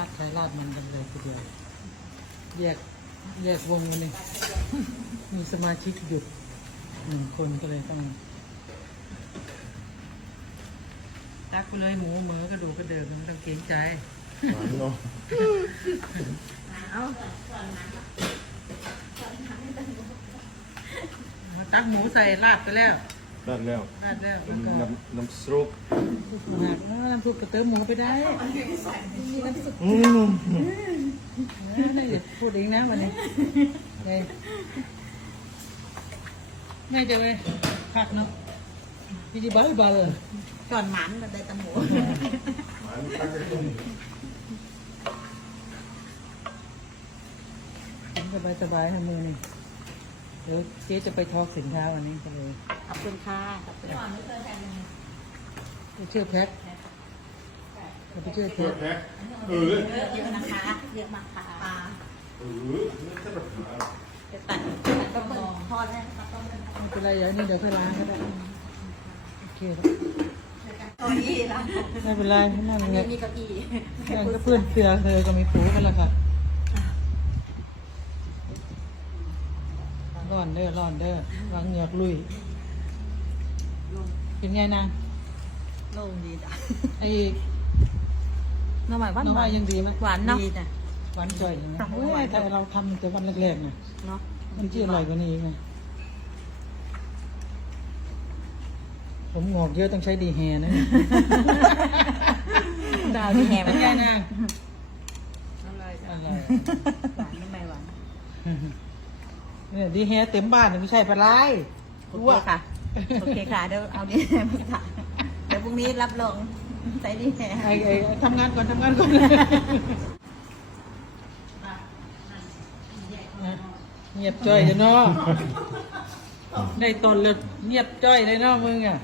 าดใครลาดมันกันเลยทีเดียวแยกแยกวงกันเลยมีสมาชิกหยุดหนึ่งคนก็เลยต้องตักไปเลยหมูเหมือกระดูกกระเดิกมันต้องเกรงใจหวานเนาะมาตักหมูใส่ลาดไปแล้ว ได้แล้วลาดแล้วแล้วก็น้ำน้ำซุปหากน้ำซุปกระเติมหมูไปได้อืมนี่พูดเองนะวันนี้ไงง่ายจังเลยผักเนาะพี่จีบ้าบ้าเลยก่อนหมันมันได้ตะหมูหวานตั้งแต่ต้นกินสบายสบายๆทำมือนี่เดี๋ยวเจ๊จะไปทอล์กสินค้าวันนี้ก็เลยขอบคุณค่ะขอบคุณไปเชื่อแพ็คไปเชื่อเจ๊เพื่อแพ็คเออเยอะนะคะ เยอะมากค่ะปลาเออนี่จะแบบหาจะตัดตัดก็เปิดทอดได้นะคะต้มไม่เป็นไรเดี๋ยวนี้เดี๋ยวค่อยล้างก็ได้โอเคครับตอนนี้ละไม่เป็นไรนั่นอันไงนี้มีเก้าอี้นั่นก็เพื่อนเสือเธอก็มีปูกันแล้วค่ะ อนเด้อร้อนเด้อวางเหงือกลุยลงเป็นไงนางลงดีจ้ะไอ้น้ำหวานหวานน้องว่ายังดีไหมหวานเนาะดีจ้ะหวานจ่อยอย่างเงี้ยค่ะโอ้ยแต่เราทำแต่วันแรกๆไงเนาะมันจะอร่อยกว่านี้ไงผมงอกเยอะต้องใช้ดีแฮนะดาวที่แหมเป็นไงนางอร่อยอร่อยหวานไม่ไม่หวาน เนี่ยดีแฮเต็มบ้านเนี่ยไม่ใช่ปลาไหลโอเคค่ะ โอเคค่ะ เดี๋ยวเอาดีแหมค่ะเดี๋ยวพรุ่งนี้รับรองใส่ดีแหมไอ้ไอ้ทำงานก่อนทำงานก่อนนะเงียบจ้อยเลยเนาะได้ตนเลยเงียบจ้อยเลยเนาะมึงอะ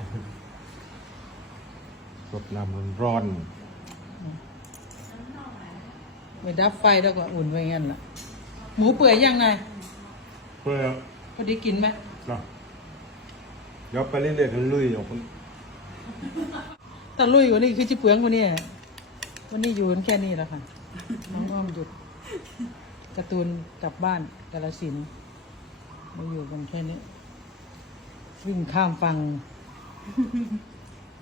สดน้ำร้อนไปดับไฟแล้วก็อุ่นไว้งั้นล่ะ หมูเปื่อยยังไงๆเพื่อพอดีกินไหมเนาะเดี๋ยวไปเรื่อยๆกันลุยออกคนแต่ลุยกว่านี้คือจิเปลืองกว่านี้วันนี้อยู่กันแค่นี้แล้วค่ะ น้องอ้อมหยุดการ์ตูนกลับบ้านกาลสินธุ์มาอยู่กันแค่นี้วิ่งข้ามฟัง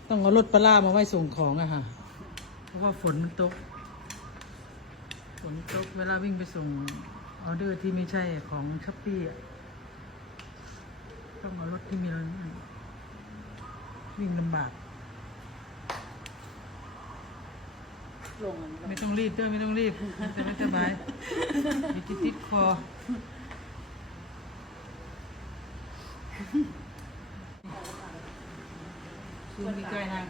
ต้องเอารถปลาร่ามาไว้ส่งของอะค่ะ เพราะว่าฝนมันตก ฝนตกเวลาวิ่งไปส่ง ออเดอร์ที่ไม่ใช่ของช้อปปี้อะต้องเอารถที่มีรถวิ่งลำบาก ลงไม่ต้องรีบด้วยไม่ต้องรีบแต่ไม่สบายมีติดติดคอซูมมีใกล้นาง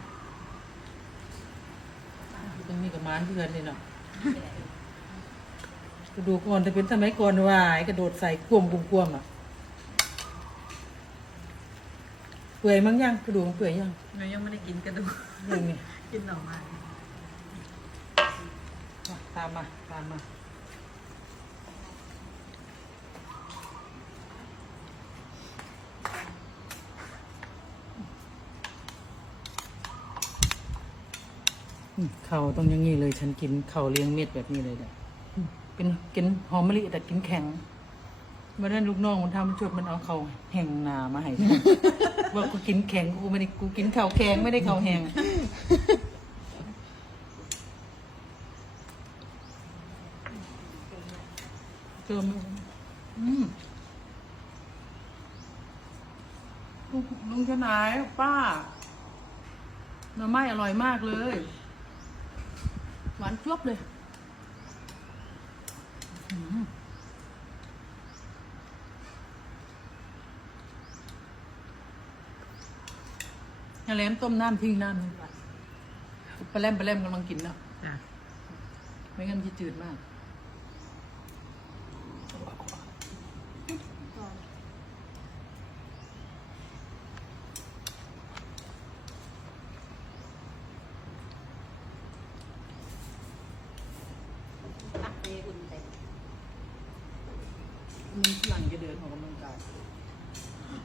ตรงนี้กับหมาเพื่อนเลยเนาะ กระดูกอ่อนแต่เป็นสมัยก่อนว่าไอ้กระโดดใส่กวมกวมกวมอะเปื่อยมั้งยังกระดูกมันเปื่อยยังหนูยังไม่ได้กินกระดูก ยังไงกินหน่อไม้มาตามมาตามมาอืมเข่าต้องอย่างนี้เลย ฉันกินเข่าเลี้ยงเม็ดแบบนี้เลยเนี่ย เป็นกินหอมมะลิแต่กินแข็งเมื่อนั้นลูกน้องมันทำมันชดมันเอาเข่าแห้งหนามาให้ฉันว่ากูกินแข็งกูไม่ได้กูกินเข่าแข็งไม่ได้เข่าแห้งเติมอืมลุงลุงชนายป้าหน่อไม้อร่อยมากเลย หวานจวบเลย อืมอย่าแหลมต้มน้ำทิ้งน้ำนึงปลาแรมปลาแรมกำลังกินแล้วไม่งั้นมันจะจืดมากตักเตอุ่นเต็ม มีฝรั่งจะเดินออกกำลังกาย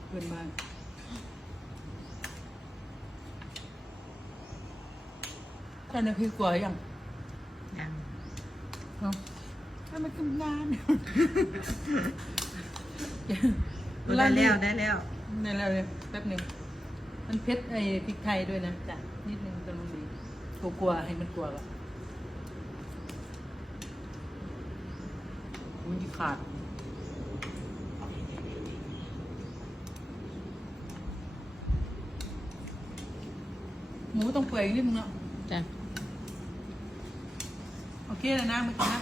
เพื่อนบ้านแต่เนี่ยคือกลัวยังยังเอาถ้ามันทำงานร้านได้นี้แล้วได้แล้วนี่แล้วเลยแป๊บหนึ่งมันเผ็ดไอ้พริกไทยด้วยนะจ้ะนิดนึงกำลังดีกลัวๆให้มันกลัวละมันจะขาด มูต้องเปื่อยนิดนึงเนาะจ้ะโอเคแล้วนะเมื่อกี้นะ